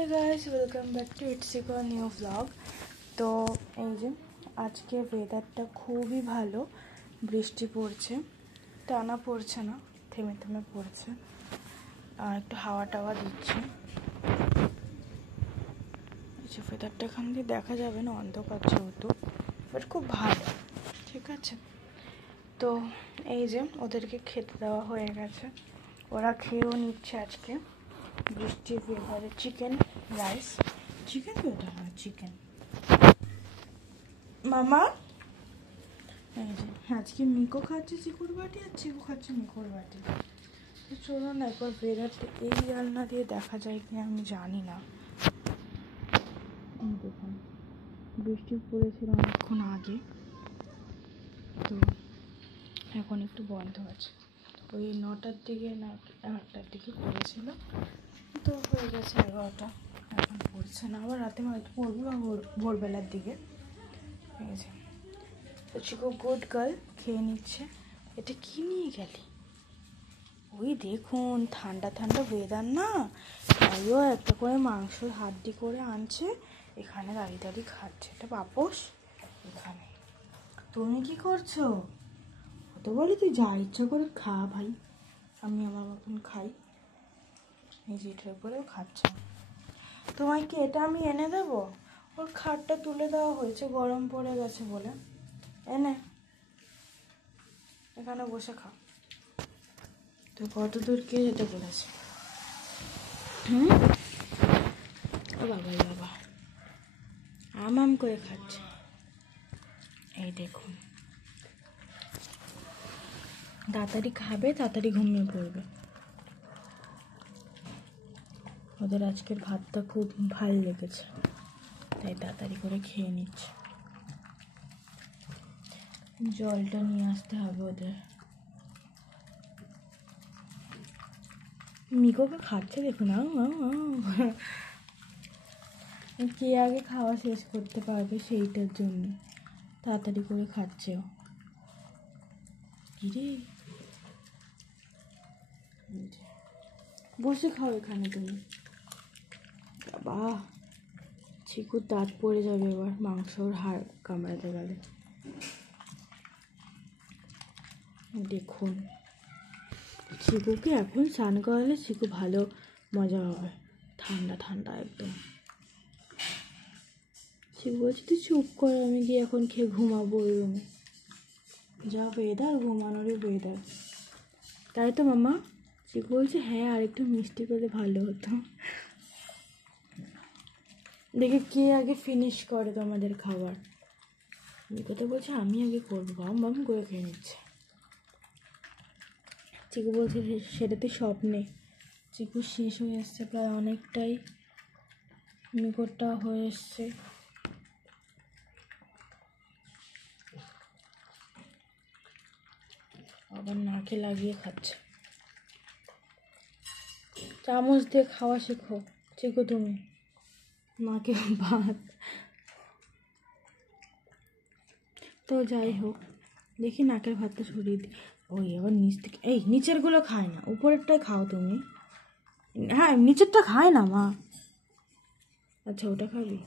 Hey guys, welcome back to Itsiko new vlog. তো এই যে আজকে ওয়েদারটা খুবই ভালো, বৃষ্টি পড়ছে, টানা পড়ছে না, থেমে থেমে পড়ছে আর একটু হাওয়া টাওয়া দিচ্ছে। এই যে ওয়েদারটা এখান দিয়ে দেখা যাবে না, অন্ধকার যেহেতু, বাট খুব ভালো, ঠিক আছে। তো এই যে ওদেরকে খেতে দেওয়া হয়ে গেছে, ওরা খেয়েও নিচ্ছে আজকে বৃষ্টির ওয়েদারে চিকেন রাইস। চিকেন কি ওটা? হ্যাঁ চিকেন। মামা এই যে আজকে মিকো খাচ্ছে চিকুর বাটি আর চিকু খাচ্ছে মিকোর বাটি। তো চলো না একবার ওয়েদারটা এই রান্না দিয়ে দেখা যায় কিনা আমি জানি না। দেখুন বৃষ্টি পড়েছিল অনেকক্ষণ আগে, তো এখন একটু বন্ধ আছে। ওই 9টার দিকে না 8টার দিকে পড়েছিল, তো হয়ে গেছে 11টা, এখন পড়ছে না, আবার রাতে হয়তো পড়বে বা ভোরবেলার দিকে। ঠিক আছে, তো চিকু গুড গার্ল খেয়ে নিচ্ছে। এটা কি নিয়ে গেলি? ওই দেখুন ঠান্ডা ঠান্ডা ওয়েদার না, তাইও একটা করে মাংসের হাড্ডি করে আনছে, এখানে দাঁড়িয়ে দাঁড়িয়ে খাচ্ছে। এটা বাপস এখানে। তুমি কি করছো? তো বলি তুই যা ইচ্ছা করে খা ভাই, আমি আমার মতন খাই। এই যে এটার উপরেও খাচ্ছে। তোমায় কি এটা আমি এনে দেবো? ওর খাটটা তুলে দেওয়া হয়েছে, গরম পড়ে গেছে বলে। এনে এখানে বসে খা। তো কত দূর কে যেতে বলেছে? ও বাবা বাবা, আম করে খাচ্ছে। এই দেখুন, তাড়াতাড়ি খাবে, তাড়াতাড়ি ঘুমিয়ে পড়বে। ওদের আজকের ভাতটা খুব ভালো লেগেছে, তাই তাড়াতাড়ি করে খেয়ে নিচ্ছে। জলটা নিয়ে আসতে হবে ওদের। মিকোকে খাচ্ছে দেখুন, কে আগে খাওয়া শেষ করতে পারবে সেইটার জন্য তাড়াতাড়ি করে খাচ্ছে ও। কিরে বসে খাও এখানে তুমি। বাবা চিকুর দাঁত পড়ে যাবে এবার মাংসর হাড় কামড়াতে গেলে। দেখুন চিকুকে এখন স্নান করালে চিকু ভালো মজা হবে, ঠান্ডা ঠান্ডা একদম। চিকু বলছি তুই চুপ করে, আমি গিয়ে এখন খেয়ে ঘুমাবো ওই রুমে। যা ওয়েদার, ঘুমানোরই ওয়েদার, তাই তো মামা? চিকু বলছে হ্যাঁ, আর একটু মিষ্টি করলে ভালো হতো। দেখে কে আগে ফিনিশ করে তোমাদের খাবার। কথা বলছে আমি আগে করবো, বাম বাম করে খেয়ে নিচ্ছে। চিকু বলছে সেটাতে স্বপ্নে। চিকু শেষ হয়ে এসছে প্রায় অনেকটাই, মিকোরটা হয়ে এসছে। আবার নাকে লাগিয়ে খাচ্ছে। চামচ দিয়ে খাওয়া শেখো চিকু তুমি, নাকে ভাত। তো যাই হোক, দেখি নাকের ভাতটা সরিয়ে দিই। ওই আবার নিচ থেকে, এই নিচেরগুলো খায় না, উপরেরটাই খাও তুমি। হ্যাঁ নিচেরটা খায় না মা। আচ্ছা ওটা খাবি,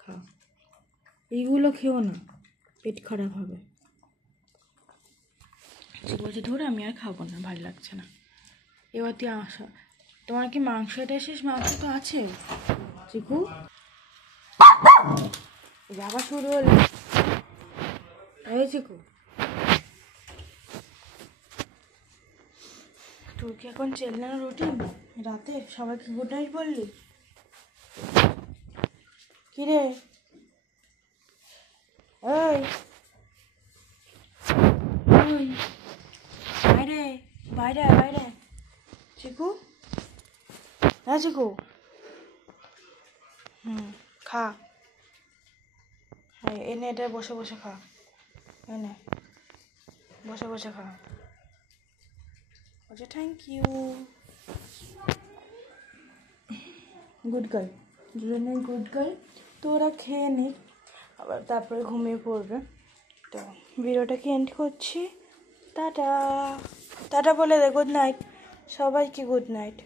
খাও। এইগুলো খেও না, পেট খারাপ হবে। বলছে ধরে আমি আর খাবো না, ভালো লাগছে না। এবার তুই আসা, তোমার কি মাংস এটা শেষ? মাংস তো আছে চিকু। আবার শুরু হলো। এই চিকু তোর কি এখন চেল্লানো রুটিন? রাতে সবাইকে গুড নাইট বললি? কিরে ওই ওই বাইরে বাইরে বাইরে, চিকু হ্যাঁ চিকু, খা। এনে এটা বসে বসে খা, এনে বসে বসে খা। বলছে থ্যাংক ইউ, গুড গার্ল, দুজনেই গুড গার্ল। তো ওরা খেয়ে নিক, আবার তারপরে ঘুমিয়ে পড়বে। তো ভিডিওটাকে এন্ড করছি, টাটা। টাটা বলে দে, গুড নাইট সবাইকে, গুড নাইট।